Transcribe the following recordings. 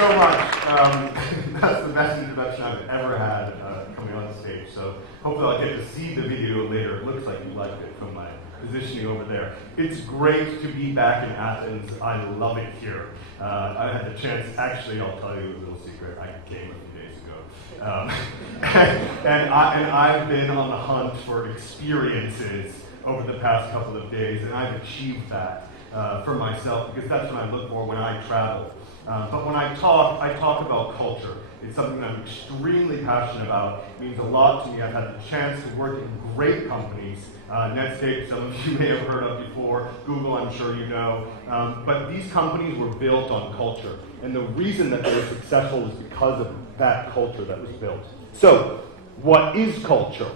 so much. That's the best introduction I've ever had coming on stage. So hopefully I'll get to see the video later. It looks like you liked it from my positioning over there. It's great to be back in Athens. I love it here. I had the chance, actually, I'll tell you a little secret. I came a few days ago. And I've been on the hunt for experiences over the past couple of days, and I've achieved that for myself, because that's what I look for when I travel. But when I talk about culture. It's something I'm extremely passionate about. It means a lot to me. I've had the chance to work in great companies. Netscape, some of you may have heard of before. Google, I'm sure you know. But these companies were built on culture. And the reason that they were successful is because of that culture that was built. So, what is culture?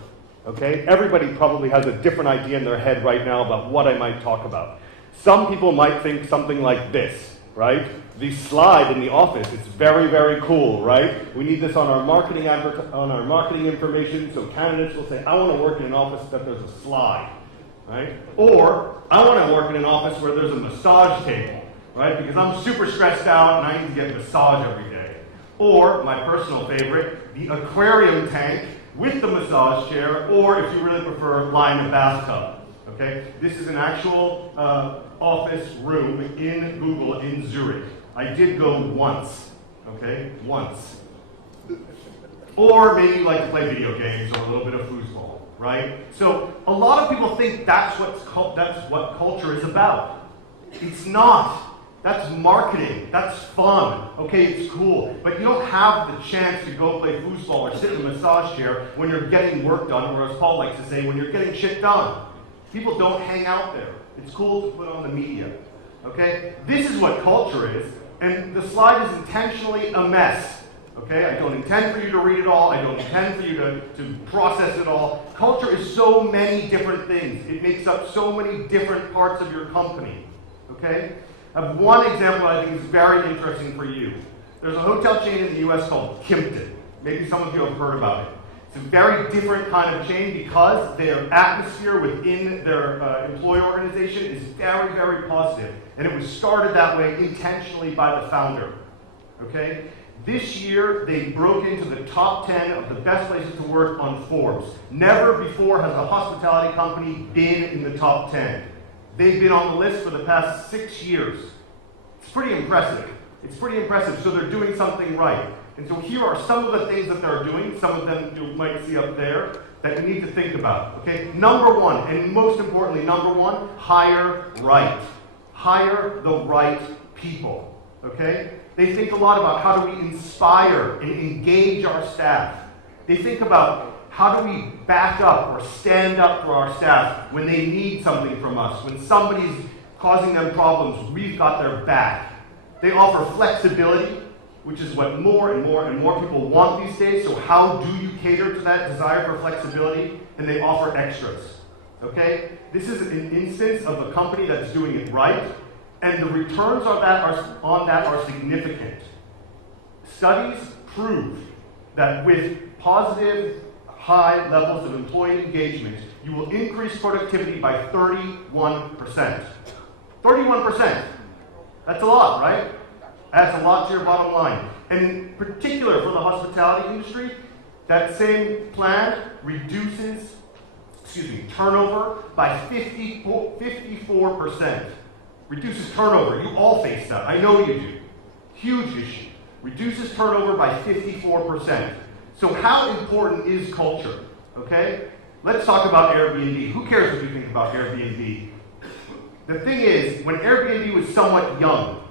Okay, everybody probably has a different idea in their head right now about what I might talk about. Some people might think something like this, right? The slide in the office, it's very, very cool, right? We need this on our marketing information, so candidates will say, I want to work in an office that there's a slide, right? Or, I want to work in an office where there's a massage table, right? Because I'm super stressed out and I need to get a massage every day. Or, my personal favorite, the aquarium tank with the massage chair, or if you really prefer, lie in a bathtub. Okay? This is an actual office room in Google in Zurich. I did go once. Okay? Once. Or maybe you like to play video games or a little bit of foosball, right? So a lot of people think that's what culture is about. It's not. That's marketing. That's fun. Okay, it's cool. But you don't have the chance to go play foosball or sit in a massage chair when you're getting work done, or as Paul likes to say, when you're getting shit done. People don't hang out there. It's cool to put on the media. Okay? This is what culture is, and the slide is intentionally a mess. Okay? I don't intend for you to read it all. I don't intend for you to process it all. Culture is so many different things. It makes up so many different parts of your company. Okay? I have one example I think is very interesting for you. There's a hotel chain in the US called Kimpton. Maybe some of you have heard about it. It's a very different kind of chain because their atmosphere within their employee organization is very, very positive. And it was started that way intentionally by the founder. Okay? This year, they broke into the top 10 of the best places to work on Forbes. Never before has a hospitality company been in the top 10. They've been on the list for the past 6 years. It's pretty impressive. It's pretty impressive, so they're doing something right. And so here are some of the things that they're doing, some of them you might see up there, that you need to think about, okay? Number one, and most importantly, number one, hire right. Hire the right people, okay? They think a lot about how do we inspire and engage our staff. They think about how do we back up or stand up for our staff when they need something from us? When somebody's causing them problems, we've got their back. They offer flexibility, which is what more and more and more people want these days. So how do you cater to that desire for flexibility? And they offer extras. Okay? This is an instance of a company that's doing it right, and the returns on that are significant. Studies prove that with positive, high levels of employee engagement, you will increase productivity by 31%. 31%. That's a lot, right? Adds a lot to your bottom line. And in particular for the hospitality industry, that same plan reduces turnover by 54%. Reduces turnover. You all face that. I know you do. Huge issue. Reduces turnover by 54%. So how important is culture? Okay? Let's talk about Airbnb. Who cares what you think about Airbnb? The thing is, when Airbnb was somewhat young,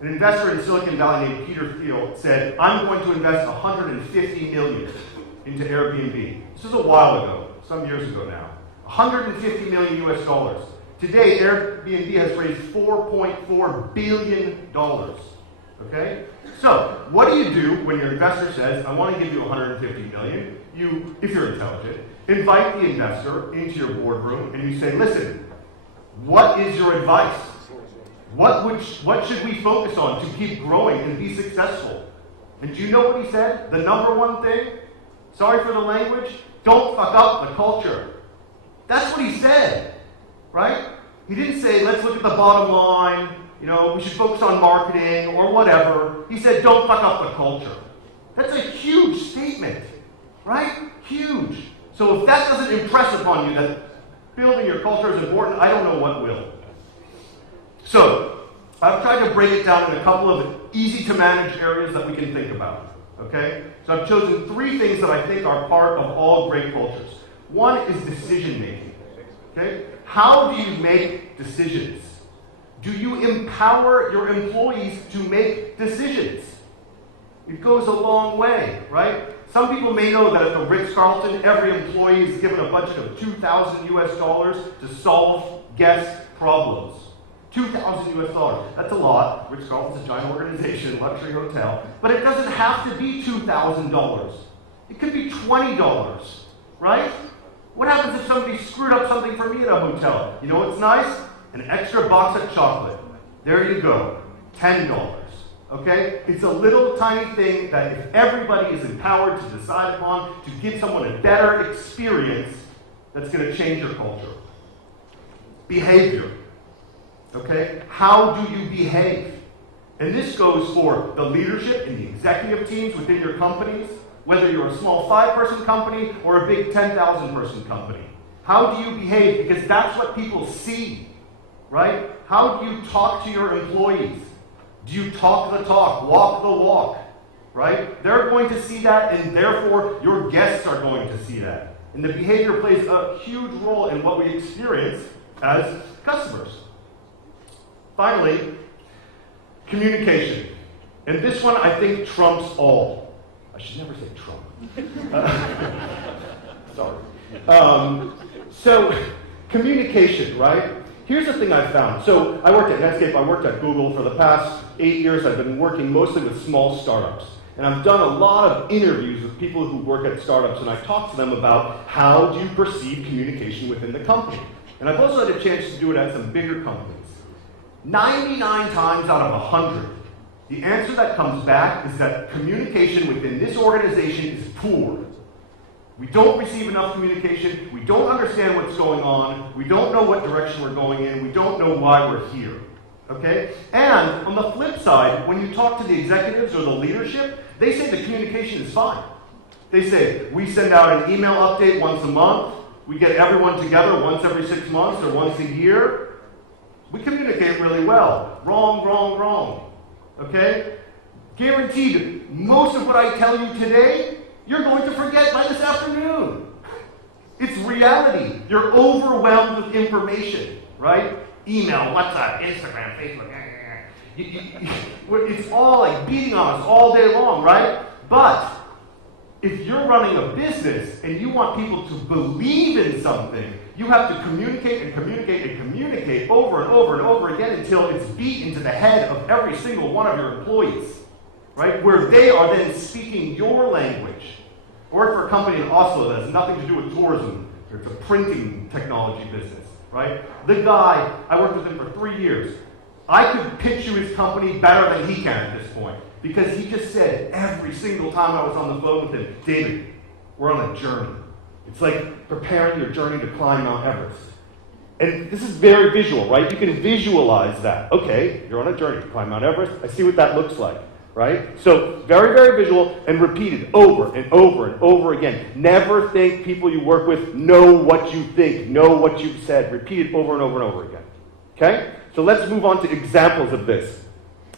an investor in Silicon Valley named Peter Thiel said, I'm going to invest $150 million into Airbnb. This was a while ago, some years ago now. $150 million US dollars. Today, Airbnb has raised $4.4 billion. Okay? So, what do you do when your investor says, I want to give you $150 million? You, if you're intelligent, invite the investor into your boardroom and you say, listen, what is your advice? What should we focus on to keep growing and be successful? And do you know what he said? The number one thing? Sorry for the language. Don't fuck up the culture. That's what he said, right? He didn't say, let's look at the bottom line. we should focus on marketing or whatever. He said, don't fuck up the culture. That's a huge statement, right? Huge. So if that doesn't impress upon you that building your culture is important, I don't know what will. So I've tried to break it down in a couple of easy to manage areas that we can think about, okay? So I've chosen 3 things that I think are part of all great cultures. One is decision making, okay? How do you make decisions? Do you empower your employees to make decisions? It goes a long way, right? Some people may know that at the Ritz-Carlton, every employee is given a budget of $2,000 US to solve guest problems. $2,000 US. That's a lot. Ritz-Carlton's a giant organization, luxury hotel. But it doesn't have to be $2,000. It could be $20, right? What happens if somebody screwed up something for me at a hotel? You know what's nice? An extra box of chocolate. There you go. $10. Okay? It's a little tiny thing that if everybody is empowered to decide upon to give someone a better experience, that's going to change your culture. Behavior. Okay? How do you behave? And this goes for the leadership in the executive teams within your companies, whether you're a small 5-person company or a big 10,000-person company. How do you behave? Because that's what people see, right? How do you talk to your employees? Do you talk the talk, walk the walk, right? They're going to see that, and therefore your guests are going to see that. And the behavior plays a huge role in what we experience as customers. Finally, communication. And this one, I think, trumps all. I should never say Trump. Sorry. So, communication, right? Here's the thing I've found. So, I worked at Netscape, I worked at Google. For the past 8 years, I've been working mostly with small startups. And I've done a lot of interviews with people who work at startups, and I talked to them about how do you perceive communication within the company. And I've also had a chance to do it at some bigger companies. 99 times out of 100, the answer that comes back is that communication within this organization is poor. We don't receive enough communication, we don't understand what's going on, we don't know what direction we're going in, we don't know why we're here. Okay? And on the flip side, when you talk to the executives or the leadership, they say the communication is fine. They say, we send out an email update once a month, we get everyone together once every 6 months or once a year. We communicate really well. Wrong, wrong, wrong. Okay? Guaranteed, most of what I tell you today, you're going to forget by this afternoon. It's reality. You're overwhelmed with information, right? Email, WhatsApp, Instagram, Facebook. It's all like beating on us all day long, right? But if you're running a business and you want people to believe in something, you have to communicate and communicate and communicate over and over and over again until it's beat into the head of every single one of your employees, right? Where they are then speaking your language. I work for a company in Oslo that has nothing to do with tourism. It's a printing technology business, right? The guy, I worked with him for 3 years. I could pitch you his company better than he can at this point. Because he just said every single time I was on the phone with him, David, we're on a journey. It's like preparing your journey to climb Mount Everest. And this is very visual, right? You can visualize that. Okay, you're on a journey to climb Mount Everest. I see what that looks like, right? So very, very visual and repeated over and over and over again. Never think people you work with know what you think, know what you've said. Repeat it over and over and over again. Okay? So let's move on to examples of this.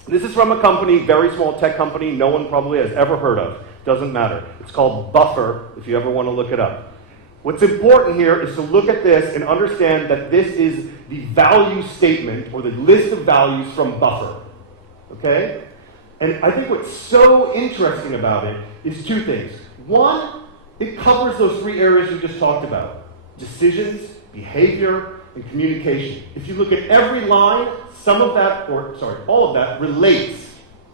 This is from a company, very small tech company, no one probably has ever heard of. Doesn't matter. It's called Buffer, if you ever want to look it up. What's important here is to look at this and understand that this is the value statement or the list of values from Buffer. Okay? And I think what's so interesting about it is 2 things. One, it covers those 3 areas we just talked about. Decisions, behavior, and communication. If you look at every line, all of that relates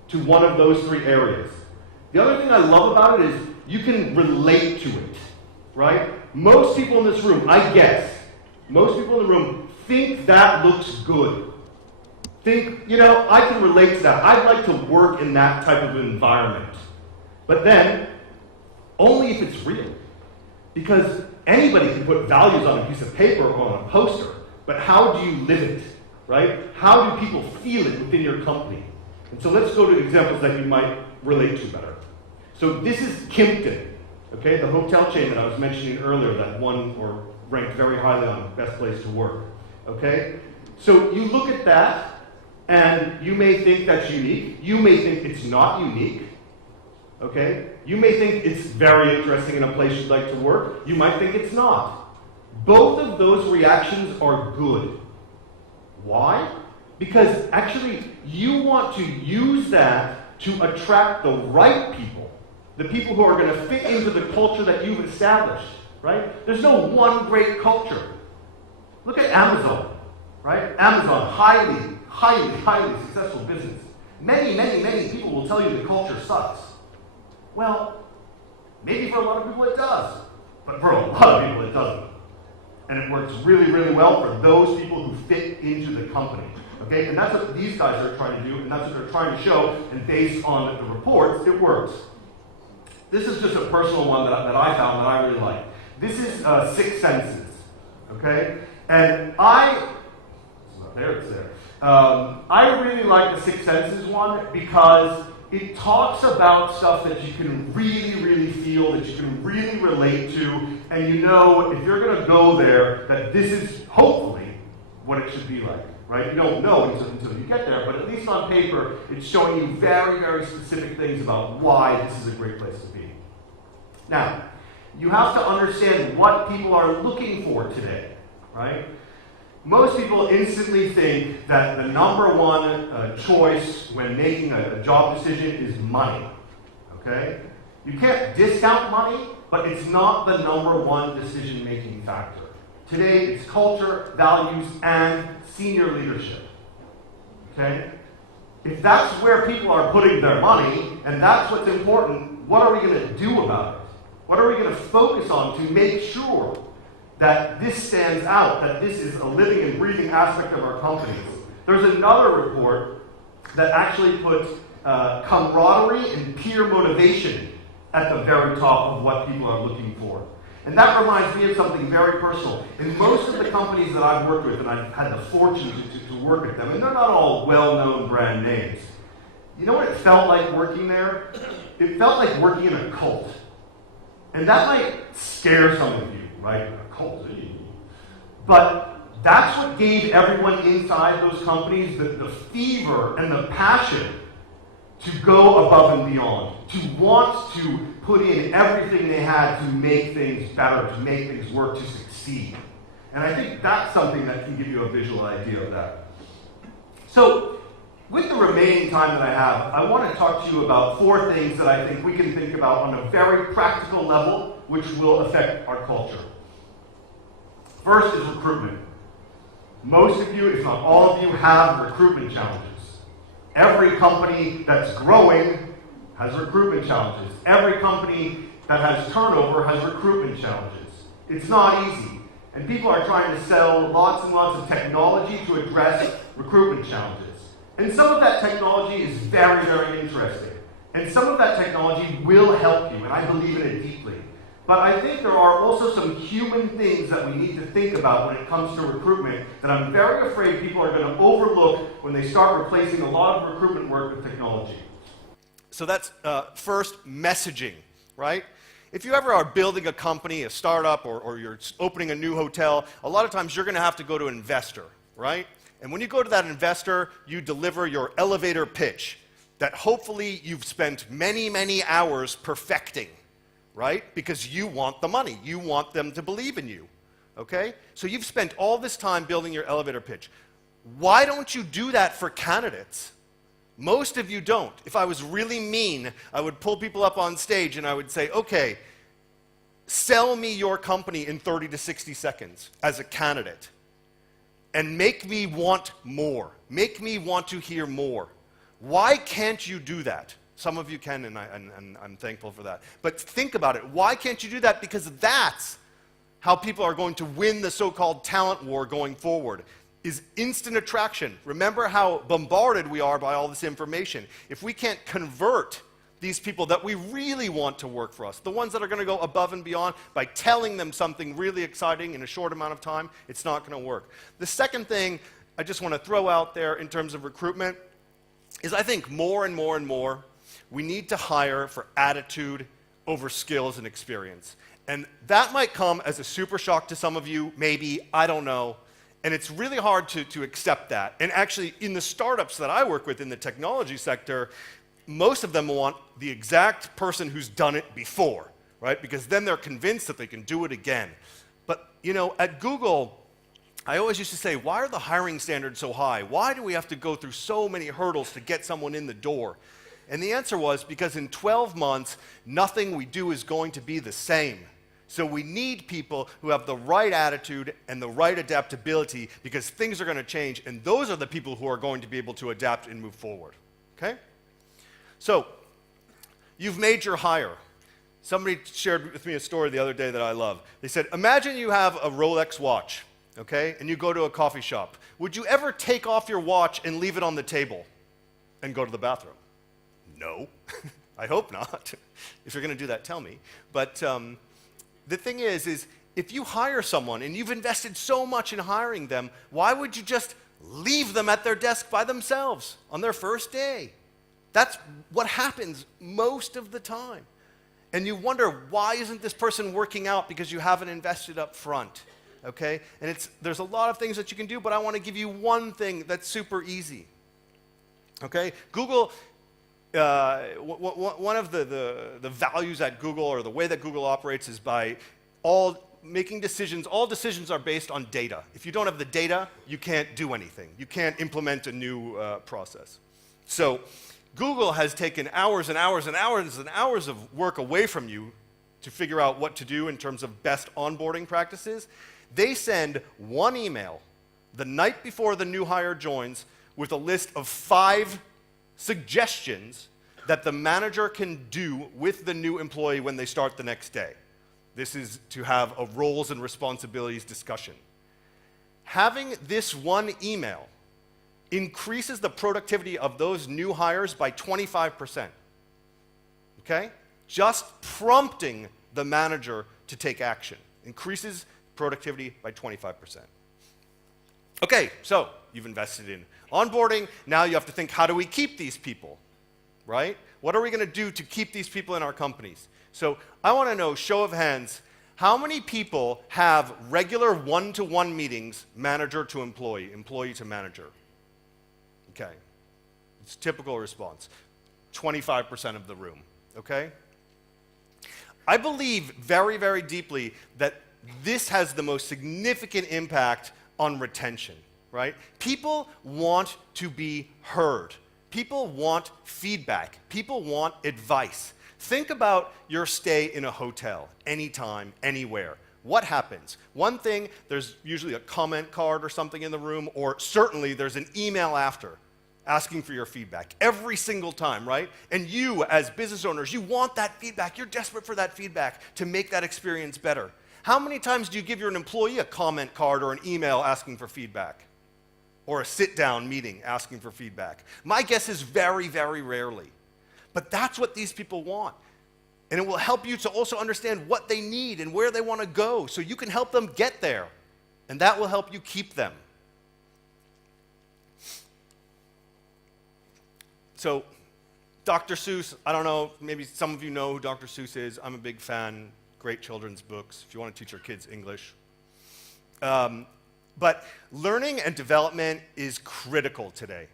to one of those 3 areas. The other thing I love about it is you can relate to it, right? Most people in this room, I guess, most people in the room think that looks good. Think, I can relate to that. I'd like to work in that type of environment. But then, only if it's real. Because anybody can put values on a piece of paper or on a poster, but how do you live it? right? How do people feel it within your company? And so let's go to examples that you might relate to better. So this is Kimpton, okay, the hotel chain that I was mentioning earlier that won or ranked very highly on best place to work, okay? So you look at that, and you may think that's unique. You may think it's not unique, okay? You may think it's very interesting in a place you'd like to work. You might think it's not. Both of those reactions are good. Why? Because actually, you want to use that to attract the right people, the people who are going to fit into the culture that you've established, right? There's no one great culture. Look at Amazon, right? Amazon, highly successful business. Many people will tell you the culture sucks. Well, maybe for a lot of people it does, but for a lot of people it doesn't. And it works really, really well for those people who fit into the company. Okay, and that's what these guys are trying to do, and that's what they're trying to show, and based on the reports, it works. This is just a personal one that I found that I really like. This is Six Senses, okay? And it's not there, it's there. I really like the Six Senses one because it talks about stuff that you can really, really feel, that you can really relate to, and you know if you're going to go there, that this is hopefully what it should be like. Right? You don't know until you get there, but at least on paper, it's showing you very, very specific things about why this is a great place to be. Now, you have to understand what people are looking for today, right? Most people instantly think that the number one choice when making a job decision is money, okay? You can't discount money, but it's not the number one decision-making factor. Today, it's culture, values, and senior leadership, okay? If that's where people are putting their money, and that's what's important, what are we going to do about it? What are we going to focus on to make sure that this stands out, that this is a living and breathing aspect of our companies? There's another report that actually puts camaraderie and peer motivation at the very top of what people are looking for. And that reminds me of something very personal. In most of the companies that I've worked with, and I've had the fortune to work with them, and they're not all well-known brand names, you know what it felt like working there? It felt like working in a cult. And that might scare some of you, right? A cult. But that's what gave everyone inside those companies the fever and the passion to go above and beyond, to want to put in everything they had to make things better, to make things work, to succeed. And I think that's something that can give you a visual idea of that. So, with the remaining time that I have, I want to talk to you about 4 things that I think we can think about on a very practical level, which will affect our culture. First is recruitment. Most of you, if not all of you, have recruitment challenges. Every company that's growing has recruitment challenges. Every company that has turnover has recruitment challenges. It's not easy. And people are trying to sell lots and lots of technology to address recruitment challenges. And some of that technology is very, very interesting. And some of that technology will help you, and I believe in it deeply. But I think there are also some human things that we need to think about when it comes to recruitment that I'm very afraid people are going to overlook when they start replacing a lot of recruitment work with technology. So that's first, messaging, right? If you ever are building a company, a startup, or you're opening a new hotel, a lot of times you're going to have to go to an investor, right? And when you go to that investor, you deliver your elevator pitch that hopefully you've spent many, many hours perfecting, right? Because you want the money. You want them to believe in you, okay? So you've spent all this time building your elevator pitch. Why don't you do that for candidates? Most of you don't. If I was really mean, I would pull people up on stage and I would say, okay, sell me your company in 30 to 60 seconds as a candidate and make me want more. Make me want to hear more. Why can't you do that? Some of you can, and I'm thankful for that. But think about it. Why can't you do that? Because that's how people are going to win the so-called talent war going forward, is instant attraction. Remember how bombarded we are by all this information. If we can't convert these people that we really want to work for us, the ones that are going to go above and beyond, by telling them something really exciting in a short amount of time, it's not going to work. The second thing I just want to throw out there in terms of recruitment is I think more and more and more we need to hire for attitude over skills and experience. And that might come as a super shock to some of you, maybe, I don't know. And it's really hard to accept that. And actually, in the startups that I work with in the technology sector, most of them want the exact person who's done it before, right? Because then they're convinced that they can do it again. But, you know, at Google, I always used to say, why are the hiring standards so high? Why do we have to go through so many hurdles to get someone in the door? And the answer was because in 12 months, nothing we do is going to be the same. So we need people who have the right attitude and the right adaptability because things are going to change, and those are the people who are going to be able to adapt and move forward, okay? So you've made your hire. Somebody shared with me a story the other day that I love. They said, imagine you have a Rolex watch, okay, and you go to a coffee shop. Would you ever take off your watch and leave it on the table and go to the bathroom? No. I hope not. If you're going to do that, tell me. But the thing is if you hire someone and you've invested so much in hiring them, why would you just leave them at their desk by themselves on their first day? That's what happens most of the time. And you wonder, why isn't this person working out? Because you haven't invested up front, okay? And there's a lot of things that you can do, but I want to give you one thing that's super easy, okay? Google, one of the values at Google, or the way that Google operates, is by making decisions. All decisions are based on data. If you don't have the data, you can't do anything. You can't implement a new process. So Google has taken hours and hours and hours and hours of work away from you to figure out what to do in terms of best onboarding practices. They send one email the night before the new hire joins with a list of 5 suggestions that the manager can do with the new employee when they start the next day. This is to have a roles and responsibilities discussion. Having this one email increases the productivity of those new hires by 25%, okay? Just prompting the manager to take action increases productivity by 25%. Okay, so you've invested in onboarding. Now you have to think, how do we keep these people, right? What are we going to do to keep these people in our companies? So I want to know, show of hands, how many people have regular one-to-one meetings, manager to employee, employee to manager? Okay, it's a typical response. 25% of the room, okay? I believe very, very deeply that this has the most significant impact on retention, right? People want to be heard. People want feedback. People want advice. Think about your stay in a hotel, anytime, anywhere. What happens? One thing, there's usually a comment card or something in the room, or certainly there's an email after asking for your feedback every single time, right? And you, as business owners, you want that feedback. You're desperate for that feedback to make that experience better. How many times do you give your employee a comment card or an email asking for feedback? Or a sit-down meeting asking for feedback? My guess is very, very rarely. But that's what these people want. And it will help you to also understand what they need and where they want to go so you can help them get there. And that will help you keep them. So, Dr. Seuss, I don't know, maybe some of you know who Dr. Seuss is. I'm a big fan. Great children's books, if you want to teach your kids English. But learning and development is critical today,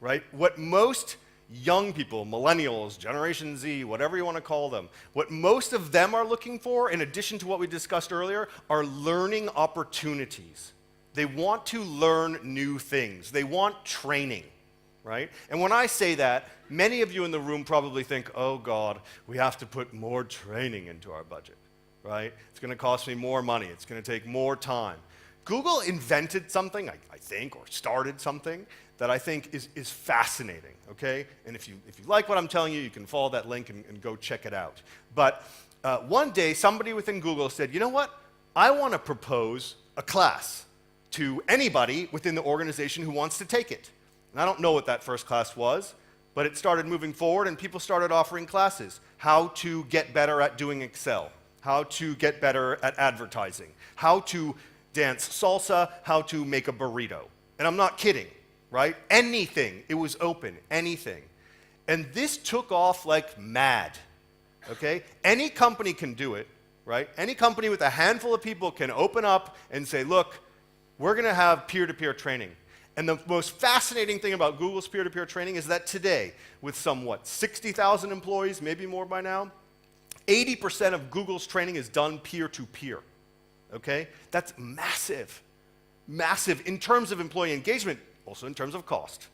right? What most young people, millennials, Generation Z, whatever you want to call them, what most of them are looking for, in addition to what we discussed earlier, are learning opportunities. They want to learn new things. They want training, right? And when I say that, many of you in the room probably think, oh God, we have to put more training into our budget, right? It's going to cost me more money. It's going to take more time. Google invented something, I think, or started something that I think is fascinating, okay? And if you like what I'm telling you, you can follow that link and go check it out. But one day, somebody within Google said, you know what? I want to propose a class to anybody within the organization who wants to take it. And I don't know what that first class was, but it started moving forward and people started offering classes. How to get better at doing Excel, how to get better at advertising, how to dance salsa, how to make a burrito, And I'm not kidding, right? Anything. It was open, anything. And this took off like mad, okay? Any company can do it, right? Any company with a handful of people can open up and say, look, we're going to have peer-to-peer training. And the most fascinating thing about Google's peer-to-peer training is that today, with somewhat 60,000 employees, maybe more by now, 80% of Google's training is done peer-to-peer, okay? That's massive, massive in terms of employee engagement, also in terms of cost,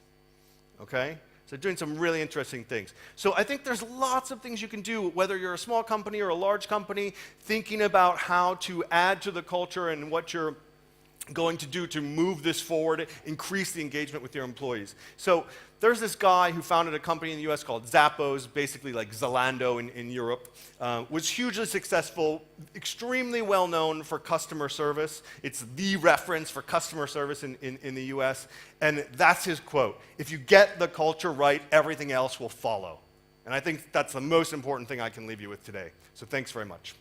okay? So doing some really interesting things. So I think there's lots of things you can do, whether you're a small company or a large company, thinking about how to add to the culture and what you're going to do to move this forward, increase the engagement with your employees. So there's this guy who founded a company in the US called Zappos, basically like Zalando in Europe, was hugely successful, extremely well known for customer service. It's the reference for customer service in the US, and that's his quote: if you get the culture right, everything else will follow. And I think that's the most important thing I can leave you with today. So thanks very much.